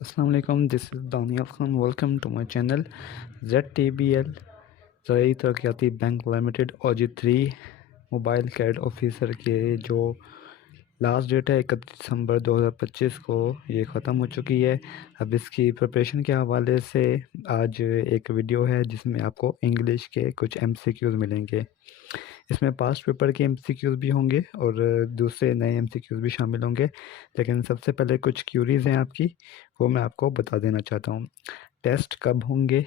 अस्सलाम वालेकुम, this is Daniyal Khan. Welcome to my channel. ZTBL Zarai Taraqiati bank limited और जी3 मोबाइल कैड ऑफिसर के जो लास्ट डेट है 31 दिसंबर 2025 को ये ख़त्म हो चुकी है। अब इसकी प्रिपरेशन के हवाले से आज एक वीडियो है जिसमें आपको इंग्लिश के कुछ MCQs मिलेंगे। इसमें पास्ट पेपर के MCQs भी होंगे और दूसरे नए MCQs भी शामिल होंगे, लेकिन सबसे पहले कुछ क्यूरीज हैं आपकी, वो मैं आपको बता देना चाहता हूँ। टेस्ट कब होंगे,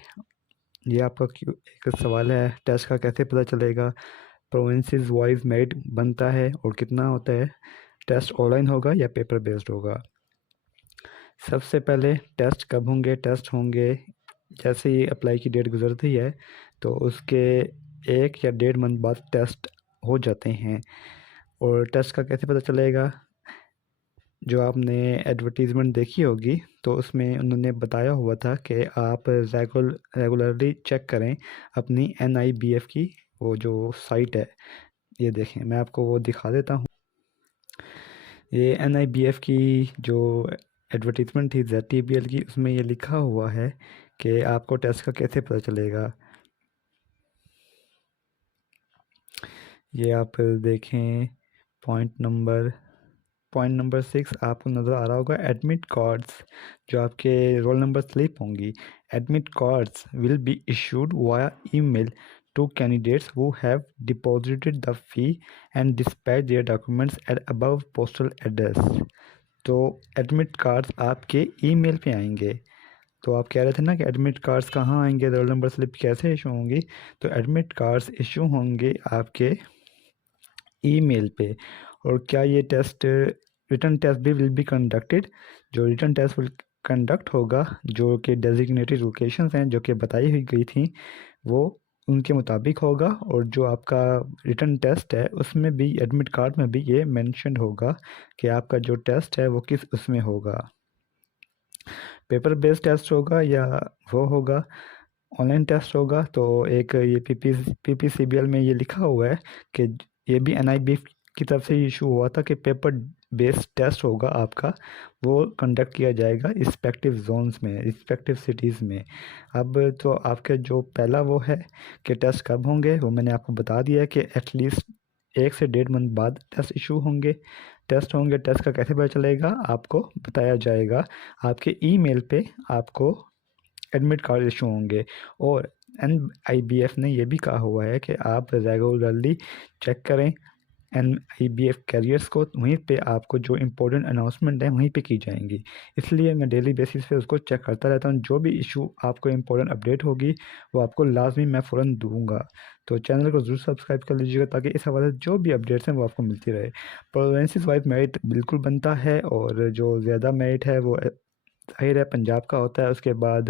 ये आपका एक सवाल है। टेस्ट का कैसे पता चलेगा, प्रोविंसेस वाइज मेरिट बनता है और कितना होता है, टेस्ट ऑनलाइन होगा या पेपर बेस्ड होगा। सबसे पहले टेस्ट कब होंगे, टेस्ट होंगे जैसे ही अप्लाई की डेट गुजरती है तो उसके 1 या 1.5 मंथ बाद टेस्ट हो जाते हैं। और टेस्ट का कैसे पता चलेगा, जो आपने एडवर्टीज़मेंट देखी होगी तो उसमें उन्होंने बताया हुआ था कि आप रेगुलरली चेक करें अपनी NIBF की वो जो साइट है। ये देखें, मैं आपको वो दिखा देता हूँ। ये NIBF की जो एडवर्टीज़मेंट थी ZTBL की, उसमें ये लिखा हुआ है कि आपको टेस्ट का कैसे पता चलेगा। ये आप देखें, पॉइंट नंबर 6 आपको नज़र आ रहा होगा, एडमिट कार्ड्स, जो आपके रोल नंबर स्लिप होंगी। Admit cards will be issued via email to candidates who have deposited the fee and dispatch their documents at above postal address. तो एडमिट कार्ड्स आपके email पे आएंगे। तो आप कह रहे थे ना कि एडमिट कार्ड्स कहाँ आएंगे, रोल नंबर स्लिप कैसे इशू होंगी, तो एडमिट कार्ड्स इशू होंगे आपके ईमेल पे। और क्या ये टेस्ट, रिटन टेस्ट भी विल बी कंडक्टेड, जो रिटन टेस्ट विल कंडक्ट होगा, जो कि डेजिग्नेटेड लोकेशंस हैं जो कि बताई हुई गई थी, वो उनके मुताबिक होगा। और जो आपका रिटन टेस्ट है उसमें भी, एडमिट कार्ड में भी ये मेंशन होगा कि आपका जो टेस्ट है वो किस उसमें होगा, पेपर बेस्ड टेस्ट होगा या वो होगा ऑनलाइन टेस्ट होगा। तो एक ये PPCBL में ये लिखा हुआ है कि ये भी NIB की तरफ से इशू हुआ था कि पेपर बेस्ड टेस्ट होगा आपका, वो कंडक्ट किया जाएगा रिस्पेक्टिव जोन्स में, रिस्पेक्टिव सिटीज़ में। अब तो आपके जो पहला वो है कि टेस्ट कब होंगे, वो मैंने आपको बता दिया है कि एटलीस्ट 1 से 1.5 मंथ बाद टेस्ट इशू होंगे। टेस्ट होंगे, टेस्ट का कैसे पता चलेगा, आपको बताया जाएगा आपके ईमेल पे, आपको एडमिट कार्ड इशू होंगे। और NIBF ने यह भी कहा हुआ है कि आप रेगुलरली चेक करें NIBF कैरियर्स को, वहीं पे आपको जो इम्पोर्टेंट अनाउंसमेंट है वहीं पे की जाएंगी। इसलिए मैं डेली बेसिस पे उसको चेक करता रहता हूँ। जो भी इशू आपको इम्पोर्टेंट अपडेट होगी वो आपको लाजमी मैं फ़ौरन दूंगा। तो चैनल को ज़रूर सब्सक्राइब कर लीजिएगा ताकि इस हवाले से जो भी अपडेट्स हैं वो आपको मिलती रहे। प्रोवेंसेस वाइज मेरिट बिल्कुल बनता है, और जो ज़्यादा मेरिट है वो जाहिर है पंजाब का होता है। उसके बाद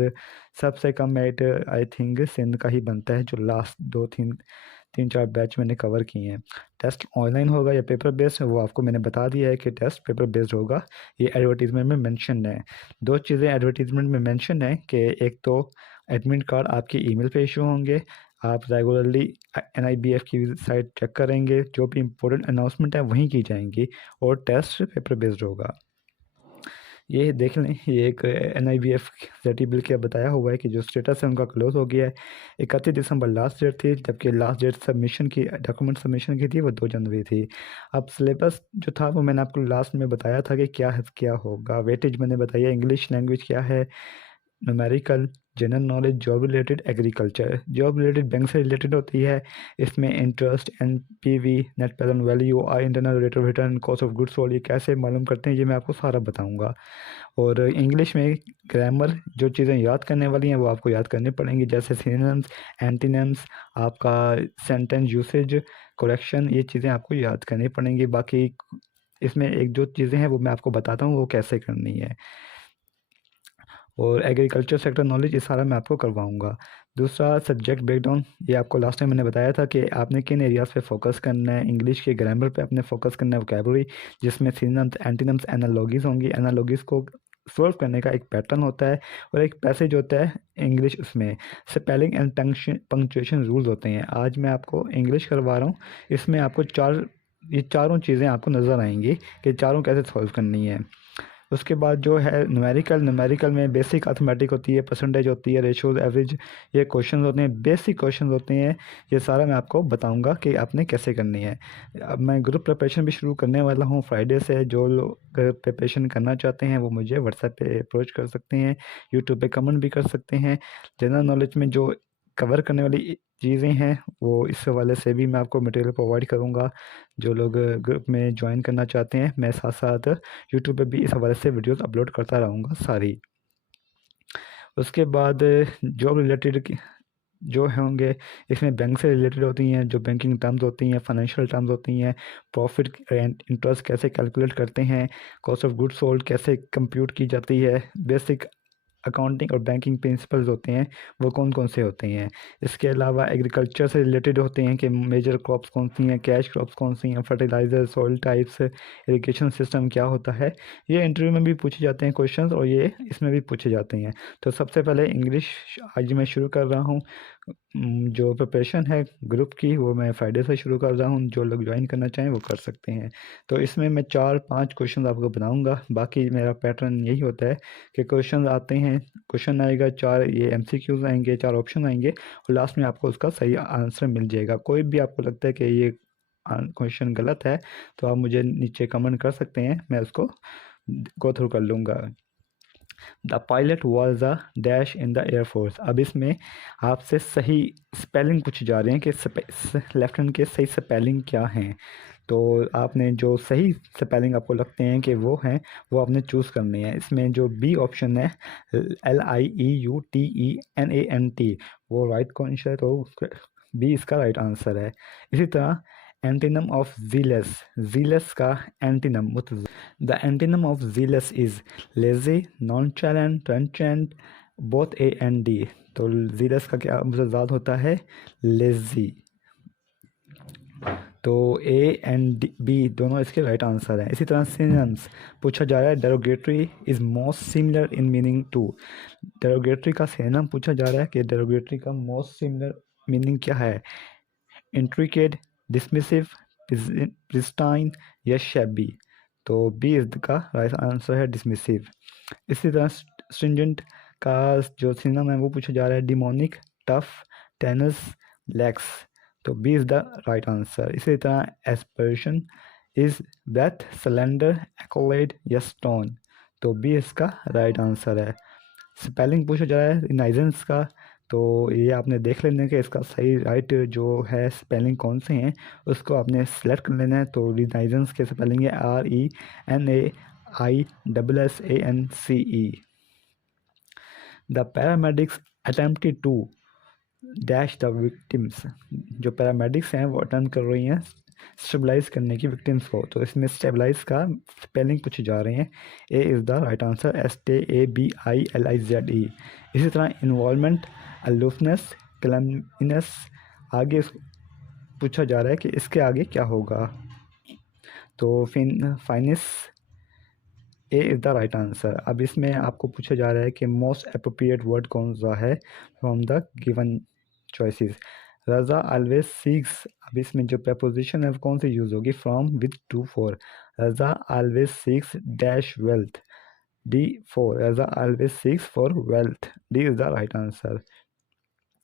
सबसे कम मेरिट आई थिंक सिंध का ही बनता है, जो लास्ट 2 3 4 बैच मैंने कवर किए हैं। टेस्ट ऑनलाइन होगा या पेपर बेस्ड है वो आपको मैंने बता दिया है कि टेस्ट पेपर बेस्ड होगा, ये एडवर्टीजमेंट में मेंशन है। दो चीज़ें एडवर्टीजमेंट में मेंशन है कि एक तो एडमिट कार्ड आपके ईमेल पे इशू होंगे, आप रेगुलरली NIBF की साइट चेक करेंगे, जो भी इम्पोर्टेंट अनाउंसमेंट है वहीं की जाएंगी, और टेस्ट पेपर बेस्ड होगा। ये देख लें, ये एक NIBF ZTBL के बताया हुआ है कि जो स्टेटस है उनका क्लोज हो गया है। 31 दिसंबर लास्ट डेट थी, जबकि लास्ट डेट सबमिशन की, डॉक्यूमेंट सबमिशन की थी, वो 2 जनवरी थी। अब सिलेबस जो था वो मैंने आपको लास्ट में बताया था कि क्या होगा। वेटेज मैंने बताया, इंग्लिश लैंग्वेज क्या है, numerical, general knowledge, job related, agriculture. Job related bank से रिलेटेड होती है, इसमें interest, NPV, net present value, internal rate of return, cost of goods sold, ये कैसे मालूम करते हैं ये मैं आपको सारा बताऊंगा। और इंग्लिश में ग्रामर, जो चीज़ें याद करने वाली हैं वो आपको याद करनी पड़ेंगी, जैसे सिनोनिम्स, एंटीनिम्स, आपका सेंटेंस यूसेज, करेक्शन, ये चीज़ें आपको याद करनी पड़ेंगी। बाकी इसमें एक दो चीज़ें हैं वो मैं आपको बताता हूँ वो कैसे करनी है। और एग्रीकल्चर सेक्टर नॉलेज ये सारा मैं आपको करवाऊंगा। दूसरा सब्जेक्ट ब्रेकडाउन, ये आपको लास्ट टाइम मैंने बताया था कि आपने किन एरियाज़ पे फोकस करना है। इंग्लिश के ग्रामर पे आपने फोकस करना है, वोकैबुलरी, जिसमें सिनोनिम्स, एंटीनिम्स, एनालॉगीज होंगी। एनालॉगीज को सॉल्व करने का एक पैटर्न होता है और एक पैसेज होता है इंग्लिश, उसमें स्पेलिंग एंड पंक्चुएशन रूल्स होते हैं। आज मैं आपको इंग्लिश करवा रहा हूँ, इसमें आपको ये चारों चीज़ें आपको नज़र आएंगी कि चारों कैसे सॉल्व करनी है। उसके बाद जो है न्यूमेरिकल में बेसिक अर्थमेटिक होती है, परसेंटेज होती है, रेशोज, एवरेज, ये क्वेश्चन होते हैं, बेसिक क्वेश्चन होते हैं। ये सारा मैं आपको बताऊंगा कि आपने कैसे करनी है। अब मैं ग्रुप प्रिपरेशन भी शुरू करने वाला हूँ फ्राइडे से। जो लोग प्रिपरेशन करना चाहते हैं वो मुझे व्हाट्सएप पे अप्रोच कर सकते हैं, यूट्यूब पे कमेंट भी कर सकते हैं। जनरल नॉलेज में जो कवर करने वाली चीज़ें हैं वो इस हवाले से भी मैं आपको मटेरियल प्रोवाइड करूँगा। जो लोग ग्रुप में ज्वाइन करना चाहते हैं, मैं साथ साथ यूट्यूब पे भी इस हवाले से वीडियोस अपलोड करता रहूँगा सारी। उसके बाद जॉब रिलेटेड जो होंगे, इसमें बैंक से रिलेटेड होती हैं, जो बैंकिंग टर्म्स होती हैं, फाइनेंशियल टर्म्स होती हैं, प्रॉफिट एंड इंटरेस्ट कैसे कैलकुलेट करते हैं, कॉस्ट ऑफ गुड्स सोल्ड कैसे कंप्यूट की जाती है, बेसिक अकाउंटिंग और बैंकिंग प्रिंसिपल्स होते हैं वो कौन कौन से होते हैं। इसके अलावा एग्रीकल्चर से रिलेटेड होते हैं कि मेजर क्रॉप्स कौन सी हैं, कैश क्रॉप्स कौन सी हैं, fertiliser, soil types, irrigation system क्या होता है। ये इंटरव्यू में भी पूछे जाते हैं क्वेश्चंस और ये इसमें भी पूछे जाते हैं। तो सबसे पहले इंग्लिश आज मैं शुरू कर रहा हूँ। जो प्रिपरेशन है ग्रुप की वो मैं फ्राइडे से शुरू कर रहा हूँ। जो लोग ज्वाइन करना चाहें वो कर सकते हैं। तो इसमें मैं 4-5 क्वेश्चन आपको बनाऊंगा। बाकी मेरा पैटर्न यही होता है कि क्वेश्चन आते हैं, क्वेश्चन आएगा 4, ये एमसीक्यूज आएंगे, 4 ऑप्शन आएंगे और लास्ट में आपको उसका सही आंसर मिल जाएगा। कोई भी आपको लगता है कि ये क्वेश्चन गलत है तो आप मुझे नीचे कमेंट कर सकते हैं, मैं उसको गो थ्रू कर लूँगा। The pilot was a dash in the air force. अब इसमें आपसे सही स्पेलिंग पूछे जा रहे हैं कि लेफ्ट हैंड के सही स्पेलिंग क्या हैं। तो आपने जो सही स्पेलिंग आपको लगते हैं कि वो हैं वो आपने चूज़ करनी है। इसमें जो बी ऑप्शन है LIEUTENANT वो राइट कौन सा है, तो बी इसका राइट आंसर है। इसी तरह एंटीनम ऑफ जीलस, जीलस का antonym, the antonym of jealous is lazy, nonchalant, trenchant, both A and D. तो जीलस का क्या मतलब होता है, लेजी। तो ए एंड बी दोनों इसके राइट आंसर हैं। इसी तरह सिनोनिम्स पूछा जा रहा है, derogatory is most similar in meaning to. Derogatory का सिनोनिम पूछा जा रहा है कि डेरोगेटरी का मोस्ट सिमिलर मीनिंग क्या है, इंट्रिकेट, डिसमिसिव, प्रिस्टाइन या शैबी। तो बी इज का राइट आंसर है डिसमिसिव। इसी तरह स्ट्रिंजेंट का जो सिनोनिम है वो पूछा जा रहा है, डिमोनिक, टफ, टेनस, लैक्स। तो B is the right answer. इसी तरह aspiration is breath, cylinder, accolade या स्टोन। तो बी इसका राइट आंसर है। स्पेलिंग पूछा जा रहा है रिनाइजेंस का, तो ये आपने देख लेना है कि इसका सही राइट जो है स्पेलिंग कौन से हैं उसको आपने सेलेक्ट कर लेना है। तो रिनाइजेंस के स्पेलिंग है RENAISSANCE। The paramedics attempted to dash the victims. जो पैरामेडिक्स हैं वो अटेम्प्ट कर रही हैं स्टेबलाइज करने की विक्टिम्स को। तो इसमें स्टेबलाइज का स्पेलिंग पूछे जा रहे हैं, ए is the right answer, STABILIZE। इसी तरह इन्वॉल्वमेंट, अलोफनेस, क्लैमिनेस। आगे पूछा जा रहा है कि इसके आगे क्या होगा, तो finis, A is the right answer. अब इसमें आपको पूछा जा रहा है कि मोस्ट अप्रोप्रिएट वर्ड कौन सा है from the given choices. Raza always seeks, अब इसमें जो प्रपोजिशन है वो कौन सी यूज़ होगी, from with to for. Raza always seeks dash wealth, D4। Raza always seeks for wealth, D is the right answer.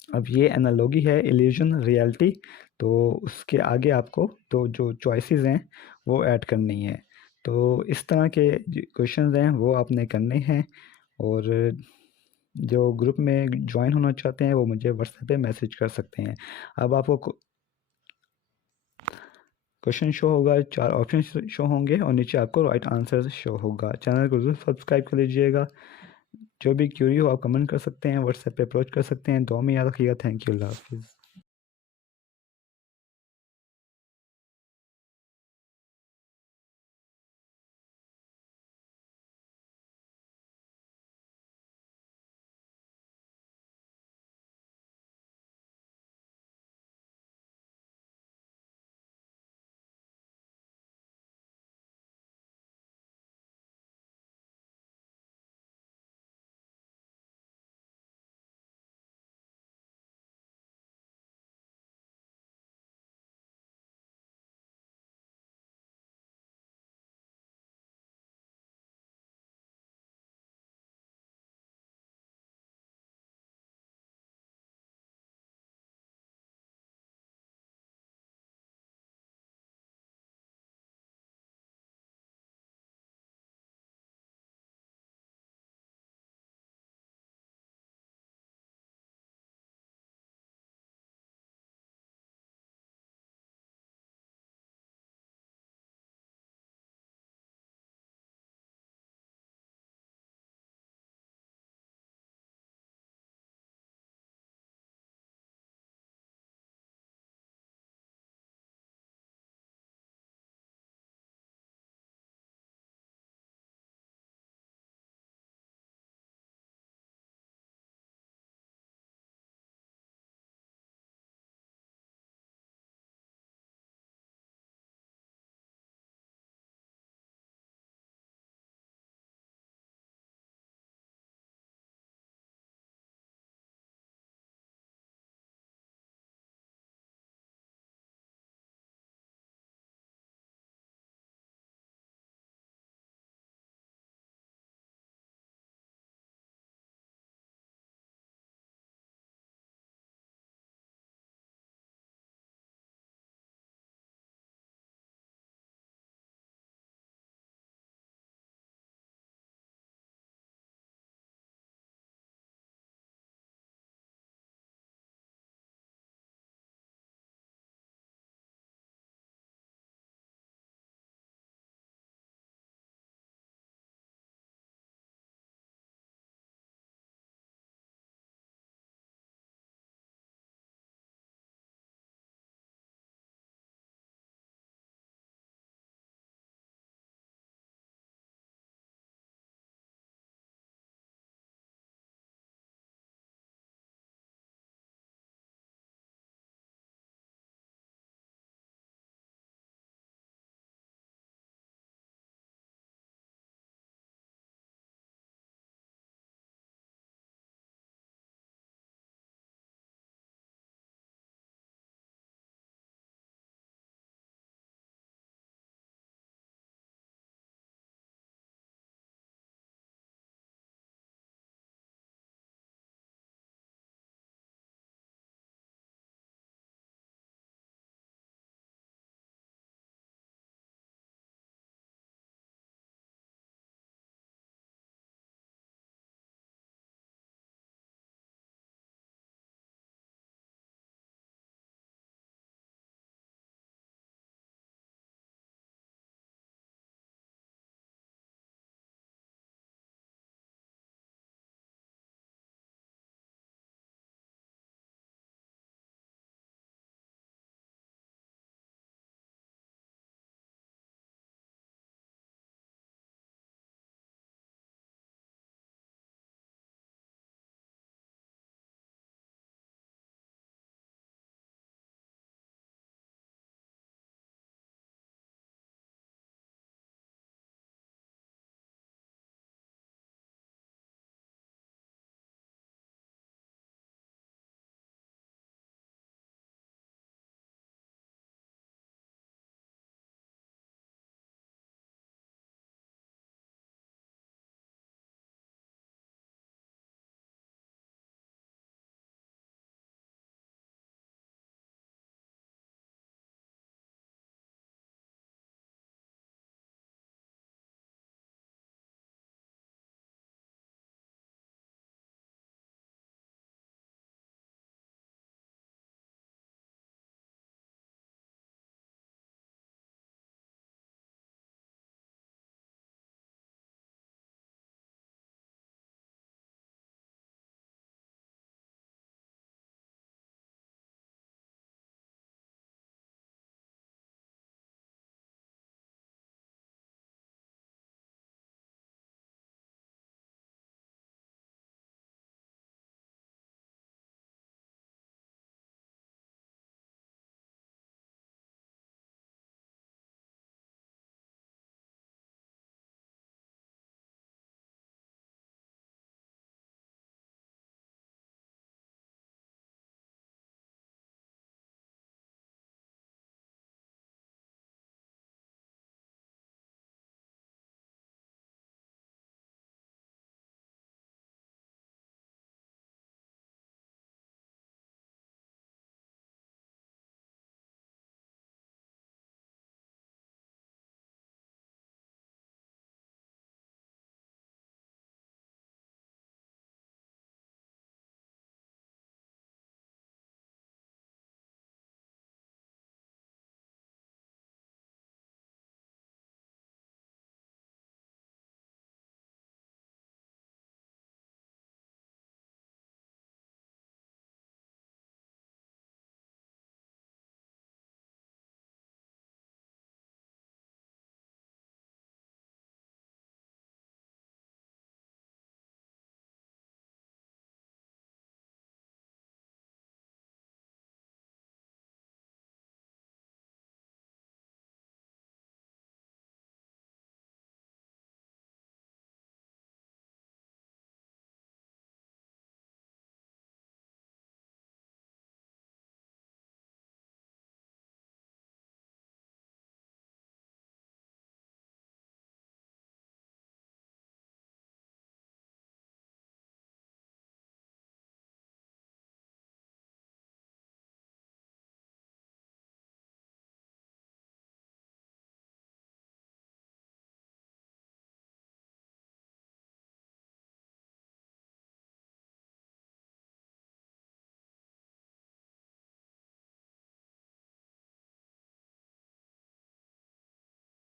अब ये एनालॉगी है इल्यूजन रियलिटी, तो उसके आगे आपको तो जो चॉइसेस हैं वो ऐड करनी है। तो इस तरह के क्वेश्चंस हैं वो आपने करने हैं। और जो ग्रुप में ज्वाइन होना चाहते हैं वो मुझे व्हाट्सएप पे मैसेज कर सकते हैं। अब आपको क्वेश्चन शो होगा, 4 ऑप्शन शो होंगे और नीचे आपको राइट आंसर शो होगा। चैनल को जरूर सब्सक्राइब कर लीजिएगा। जो भी क्यूरी हो आप कमेंट कर सकते हैं, व्हाट्सएप पे अप्रोच कर सकते हैं। दुआ में याद रखिएगा। थैंक यू, अल्लाह हाफिज़।